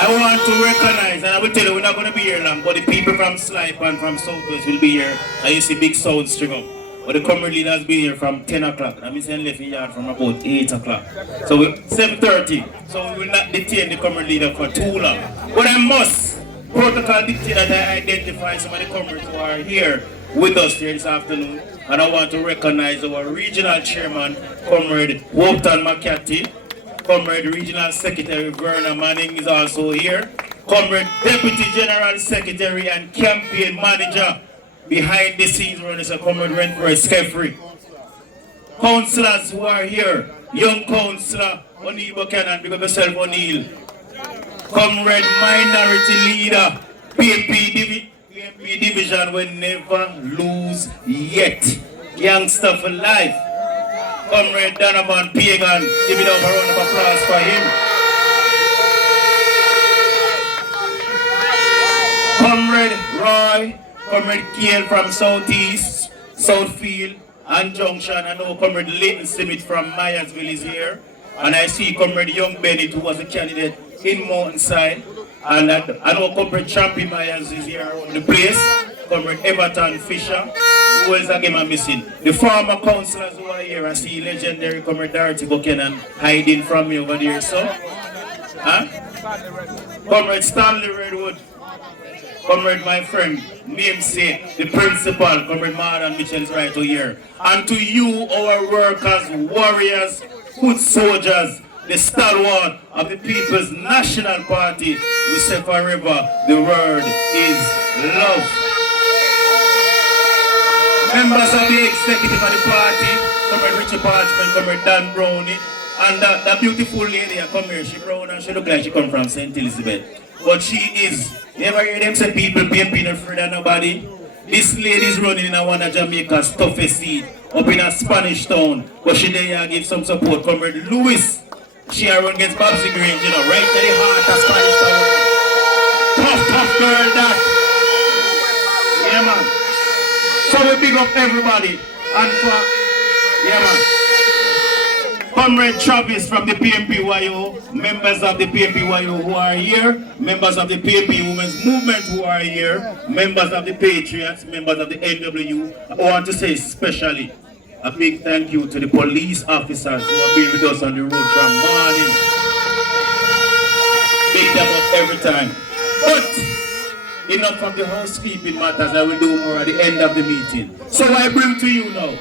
I want to recognize, and I will tell you, we're not going to be here long, but the people from Slipe and from Southwest will be here. And you see big sound string up. But the comrade leader has been here from 10 o'clock. That means he left in yard from about 8 o'clock. So we 7:30. So we will not detain the comrade leader for too long. But I must protocol dictate that I identify some of the comrades who are here with us here this afternoon. And I want to recognize our regional chairman, Comrade Wopton McCarthy. Comrade Regional Secretary Verna Manning is also here. Comrade Deputy General Secretary and Campaign Manager behind the scenes running, so Comrade Renfrew Skeffrey. Councillors who are here, young councillor O'Neill Buchanan, because yourself O'Neill. Comrade Minority Leader, PMP Division will never lose yet. Youngster for life. Comrade Donovan Pagan, give it up a round of applause for him. Comrade Roy, Comrade Kiel from Southeast, Southfield and Junction. I know Comrade Leighton Smith from Myersville is here. And I see Comrade Young Bennett, who was a candidate in Mountainside. And I know Comrade Champy Myers is here around the place. Comrade Everton Fisher. Who else again am missing? The former councillors who are here. I see legendary Comrade Dorothy Buchanan hiding from me over there, so. Huh? Comrade Stanley Redwood. Comrade, my friend, namesake, the principal, Comrade Mardan Mitchell is right here. And to you, our workers, warriors, foot soldiers, the stalwart of the People's National Party, we say forever, the word is love. Members of the executive of the party, Comrade Richard Parchment, Comrade Dan Brownie, and that beautiful lady, come here, she brown and she look like she come from St. Elizabeth. But she is, you ever hear them say people PMP not afraid of nobody? This lady is running in one of Jamaica's toughest seat, up in a Spanish town, but she there give some support. Comrade Lewis, she run against Babsy Grange, you know, right to the heart of Spanish town. Tough girl that. Yeah, man. So we big up everybody, and for, yeah man, Comrade Travis from the PMPYO, members of the PMPYO who are here, members of the PMP Women's Movement who are here, members of the Patriots, members of the NWU. I want to say especially a big thank you to the police officers who have been with us on the road from morning. Big them up every time. But enough of the housekeeping matters, I will do more at the end of the meeting. So I bring to you now,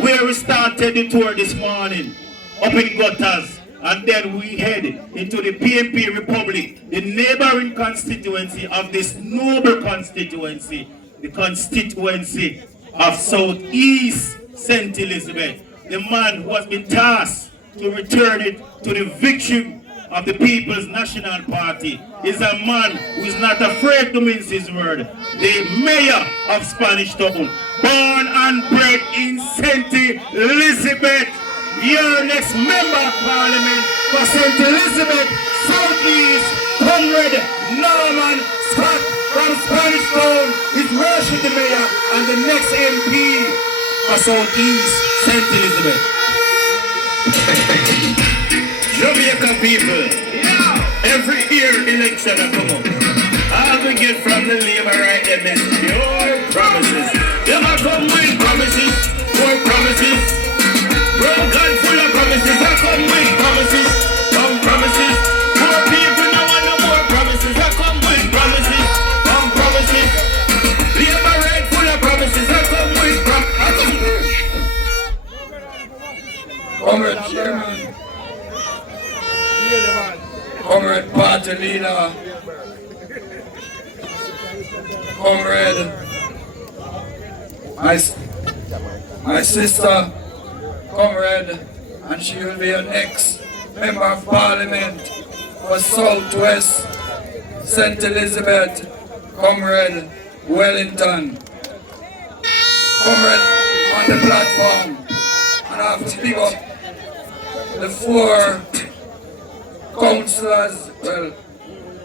where we started the tour this morning, up in Gutters, and then we head into the PMP Republic, the neighboring constituency of this noble constituency, the constituency of Southeast St. Elizabeth, the man who has been tasked to return it to the victory of the People's National Party, is a man who is not afraid to mince his word. The mayor of Spanish Town, born and bred in St. Elizabeth. Your next member of parliament for St. Elizabeth Southeast, Comrade Norman Scott from Spanish Town is worship the mayor and the next MP for Southeast St. Elizabeth. Jamaican people, every year election I come up. All we get from the labor right them is pure promises. They might come with promises, more promises. Broken full of promises, I come with promises, some promises. More people now want no more promises, I come with promises, some promises. Labor right full of promises, I come with promises. Comrade Chairman, Comrade Party Leader, Comrade, my sister, Comrade, and she will be an ex-member of Parliament for Southwest St. Elizabeth, Comrade Wellington. Comrade on the platform, and I have to pick up the 4 councillors, well,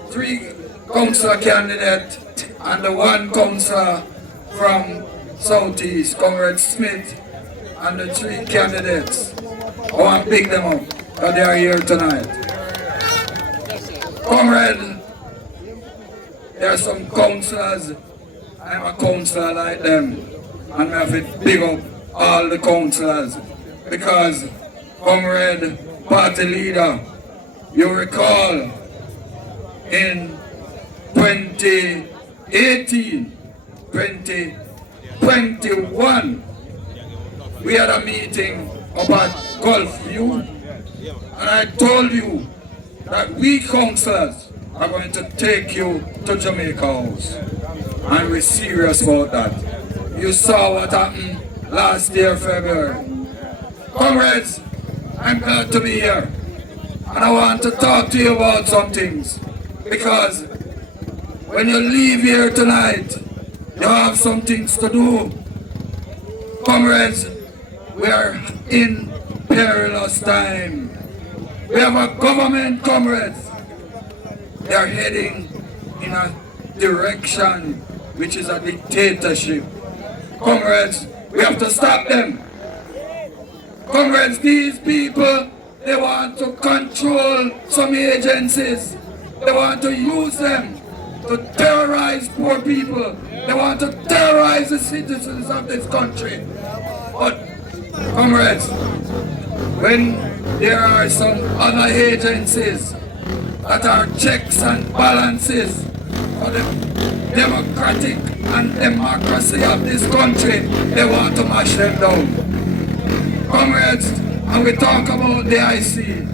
3 councillor candidates and the 1 councillor from Southeast, Comrade Smith, and the 3 candidates. I want to pick them up, because they are here tonight. Comrade There are some councillors, I'm a councillor like them, and I have to big up all the councillors because, comrade party leader, you recall in 2018, 2021, we had a meeting up at Gulf View, and I told you that we councillors are going to take you to Jamaica House. And we're serious about that. You saw what happened last year, February. Comrades, I'm glad to be here. And I want to talk to you about some things. Because when you leave here tonight, you have some things to do. Comrades, we are in perilous time. We have a government, comrades. They are heading in a direction which is a dictatorship. Comrades, we have to stop them. Comrades, these people, they want to control some agencies. They want to use them to terrorize poor people. They want to terrorize the citizens of this country. But, comrades, when there are some other agencies that are checks and balances for the democratic and democracy of this country, they want to mash them down. Comrades, and we talk about the IC,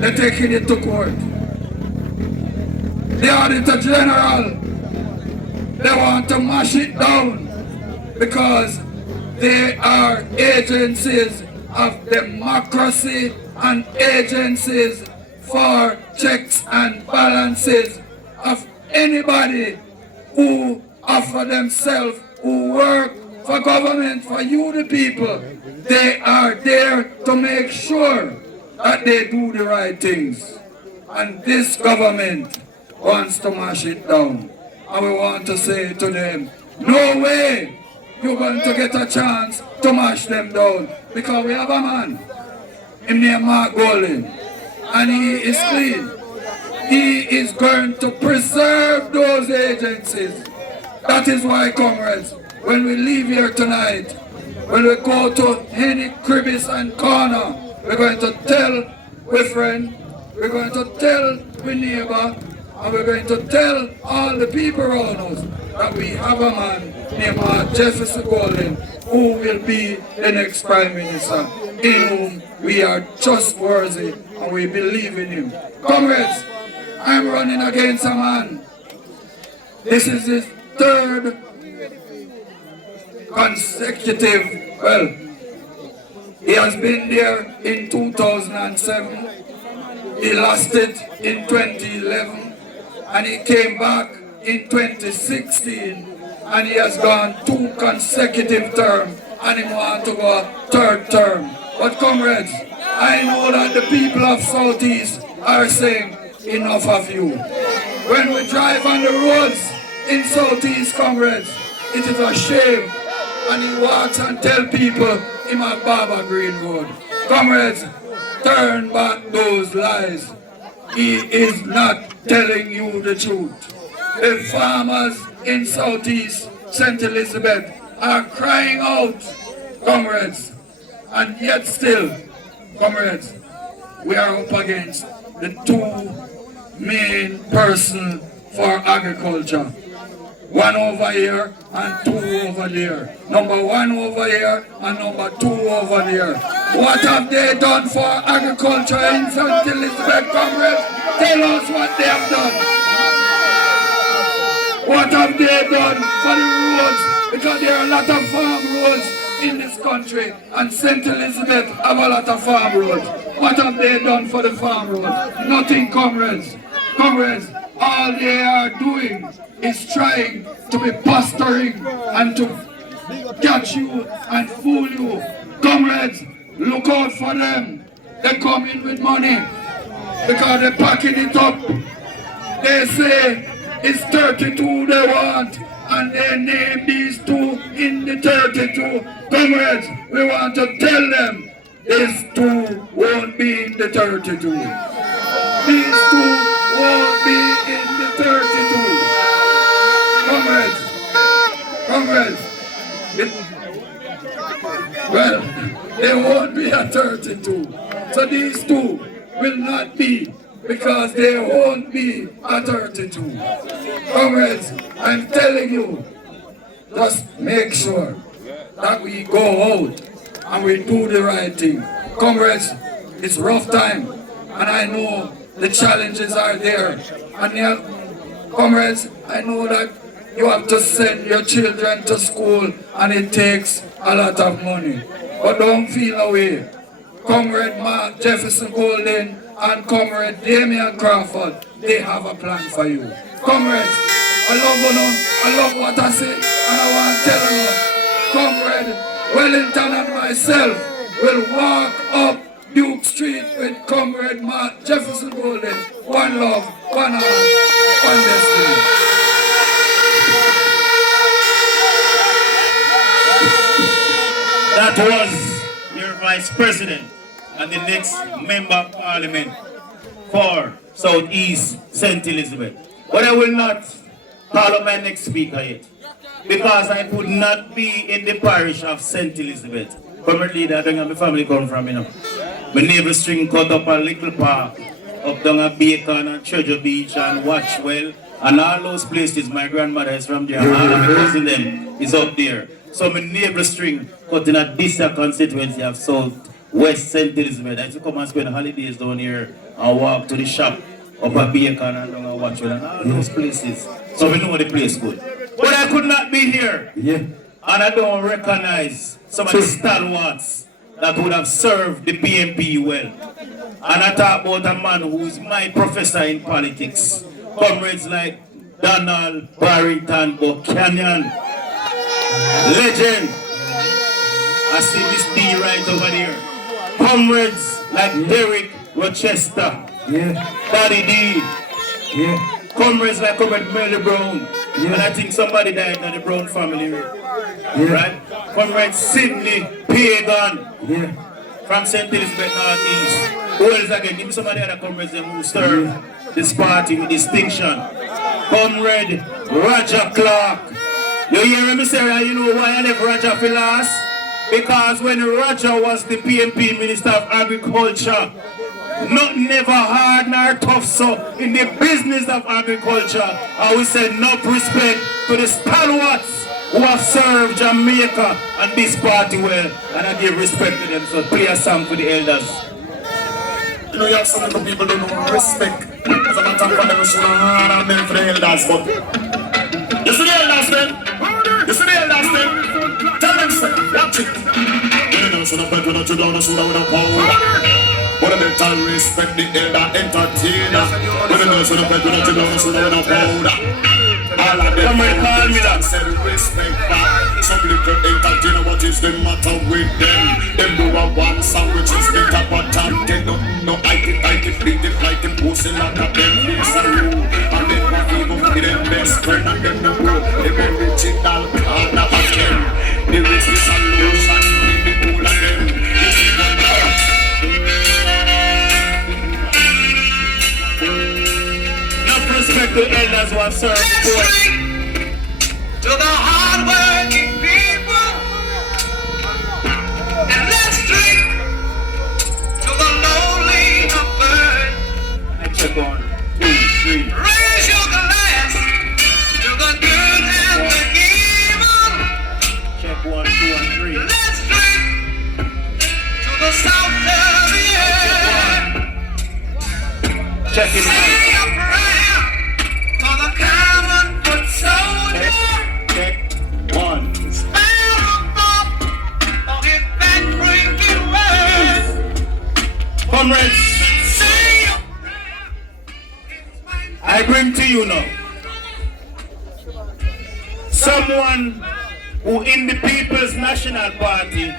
they're taking it to court. The Auditor General, they want to mash it down because they are agencies of democracy and agencies for checks and balances of anybody who offer themselves, who work for government, for you the people. They are there to make sure that they do the right things. And this government wants to mash it down. And we want to say to them, no way you're going to get a chance to mash them down. Because we have a man, him named Mark Golding, and he is clean. He is going to preserve those agencies. That is why, comrades, when we leave here tonight, when we go to any crevice and corner, we're going to tell our friend, we're going to tell our neighbor, and we're going to tell all the people around us that we have a man named Jefferson Golding who will be the next Prime Minister, in whom we are trustworthy and we believe in him. Comrades, I'm running against a man. This is his third consecutive, well, he has been there in 2007, he lost it in 2011, and he came back in 2016, and he has gone 2 consecutive terms, and he wants to go a 3rd term. But comrades, I know that the people of Southeast are saying, enough of you. When we drive on the roads in Southeast, comrades, it is a shame. And he walks and tell people in my Barber Green Road, comrades, turn back those lies. He is not telling you the truth. The farmers in Southeast St. Elizabeth are crying out, comrades, and yet still, comrades, we are up against the 2 main person for agriculture. 1 over here and 2 over there. Number 1 over here and number 2 over there. What have they done for agriculture in St. Elizabeth, comrades? Tell us what they have done. What have they done for the roads? Because there are a lot of farm roads in this country, and St. Elizabeth have a lot of farm roads. What have they done for the farm roads? Nothing, comrades. Comrades, all they are doing is trying to be posturing and to catch you and fool you. Comrades, look out for them. They come in with money because they're packing it up. They say it's 32 they want, and they name these 2 in the 32. Comrades, we want to tell them these 2 won't be in the 32. These 2 won't be in the 32. 32. So these two will not be, because they won't be at 32. Comrades, I'm telling you, just make sure that we go out and we do the right thing. Comrades, it's rough time, and I know the challenges are there. And comrades, I know that you have to send your children to school and it takes a lot of money. But don't feel away. Comrade Mark Jefferson Golden and Comrade Damian Crawford, they have a plan for you. Comrades, I love you know, I love what I say, and I want to tell you, Comrade Wellington and myself will walk up Duke Street with Comrade Mark Jefferson Golden. One love, one heart, one destiny. That was your Vice President and the next Member of Parliament for Southeast St. Elizabeth. But I will not call up my next speaker yet, because I could not be in the parish of St. Elizabeth. Currently, that's where my family come from, you know. My neighbor string cut up a little park up down at Bacon and Treasure Beach and Watchwell and all those places. My grandmother is from there, and all of my cousin them is up there. So my neighbor string cut in a this constituency of South West St. Elizabeth. I used to come and spend holidays down here and walk to the shop up at Bacon and down at Watchwell and all those places. So we know the place good. But I could not be here. Yeah. And I don't recognize some of the stalwarts that would have served the PMP well. And I talk about a man who is my professor in politics. Comrades like Donald Barrington Buchanan. Legend. I see Miss D right over there. Comrades like Derek Rochester. Yeah. Daddy D. Yeah. Comrades like Comrade Melly Brown. Yeah. And I think somebody died in the Brown family. Yeah. Right? Comrade Sidney Pagan. Yeah. From St. Elizabeth Northeast. Who else again? Give me some of the other comrades who serve this party with distinction. Comrade Roger Clark. You hear me say, you know why I left Roger for last? Because when Roger was the PMP Minister of Agriculture, nothing never hard nor tough, so in the business of agriculture, I will say enough respect to the stalwarts who have served Jamaica and this party well, and I give respect to them. So play a song for the elders. You know, you have some little people don't know respect. As a matter of fact, they should have hard men for the elders, but you see the elders then? You see the elders then? Tell them, sir, watch it. You know, should have bet with a down, should have with a power. But I better respect the elder entertainer. But I know should have bet with a down, should have with a powder. All of them call me that said respect back. Some little entertainer, what is the matter with them? Them do a one song which is the top of top. They don't know I can beat it like them pussy like a them face a rule. And then my people be them best friend and them the rule. They be original partner of them. The rest is a lotion, leave the cool of them. This is one love. Respect to elders who have served before. To the hard-working people, and let's drink to the lowly of bird. I check 1, 2, 3. Raise your glass to the good and the evil. Check 1, 2, and 3. Let's drink to the south of the earth. Check it out. Check 1. Comrades, I bring to you now someone who in the People's National Party,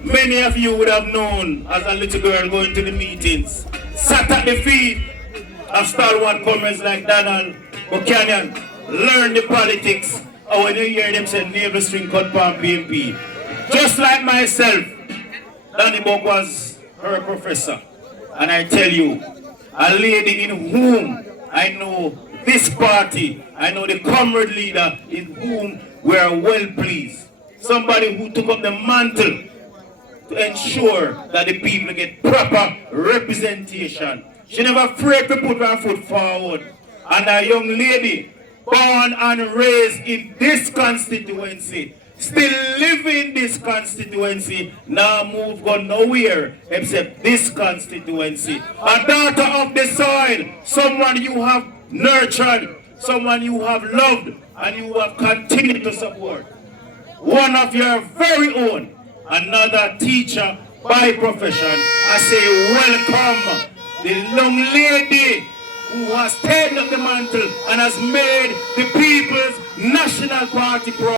many of you would have known as a little girl going to the meetings, sat at the feet of stalwart comrades like Donald Buchanan, learn the politics, or when you hear them say navel string cut palm PMP. Just like myself, Danny Buck was her professor. And I tell you, a lady in whom I know this party, I know the comrade leader in whom we are well pleased. Somebody who took up the mantle to ensure that the people get proper representation. She never afraid to put her foot forward. And a young lady born and raised in this constituency, still live in this constituency, now move on nowhere except this constituency. A daughter of the soil, someone you have nurtured, someone you have loved, and you have continued to support. One of your very own, another teacher by profession. I say welcome the young lady who has taken up the mantle and has made the People's National Party proud.